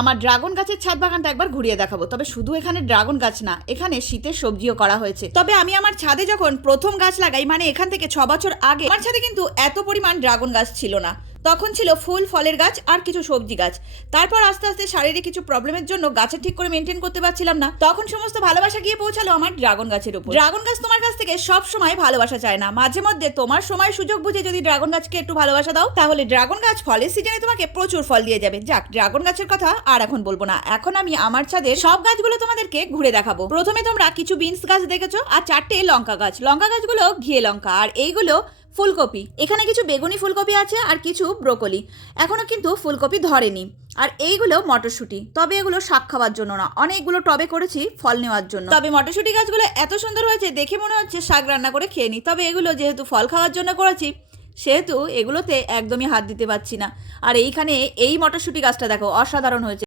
আমার ড্রাগন গাছের ছাদ বাগানটা একবার ঘুরিয়ে দেখাবো। তবে শুধু এখানে ড্রাগন গাছ না, এখানে শীতের সবজিও করা হয়েছে। তবে আমি আমার ছাদে যখন প্রথম গাছ লাগাই, মানে এখান থেকে 6 বছর আগে, আমার ছাদে কিন্তু এত পরিমাণ ড্রাগন গাছ ছিল না। তখন ছিল ফুল ফলের গাছ আর কিছু সবজি গাছ। তারপর আস্তে আস্তে শারীরিক কিছু প্রবলেমের জন্য গাছের ঠিক করে মেনটেন করতে পারছিলাম না। তখন সমস্ত ভালোবাসা গিয়ে পৌঁছালো আমার ড্রাগন গাছের উপর। ড্রাগন গাছ তোমার কাছ থেকে সব সময় ভালোবাসা চায় না, মাঝে মধ্যে তোমার সময় সুযোগ বুঝে যদি ড্রাগন গাছকে একটু ভালোবাসা দাও, তাহলে ড্রাগন গাছ ফলের সিজনে তোমাকে প্রচুর ফল দিয়ে যাবে। যাক, ড্রাগন গাছের কথা আর এখন বলবো না। এখন আমি আমার ছাদের সব গাছগুলো তোমাদেরকে ঘুরে দেখাবো। প্রথমে তোমরা কিছু বিনস গাছ দেখেছো আর 4টে লঙ্কা গাছ। লঙ্কা গাছগুলো ঘিয়ে লঙ্কা, আর এইগুলো ফুলকপি। এখানে কিছু বেগুনি ফুলকপি আছে আর কিছু ব্রোকলি। এখনো কিন্তু ফুলকপি ধরেনি। আর এইগুলো মটরশুঁটি, তবে এগুলো শাক খাওয়ার জন্য না, অনেকগুলো টবে করেছি ফল নেওয়ার জন্য। তবে মটরশুঁটি গাছগুলো এত সুন্দর হয়েছে দেখে মনে হচ্ছে শাক রান্না করে খেয়ে নিই। তবে এগুলো যেহেতু ফল খাওয়ার জন্য করেছি, সেহেতু এগুলোতে একদমই হাত দিতে পারছি না। আর এইখানে এই মটরশুঁটি গাছটা দেখো, অসাধারণ হয়েছে।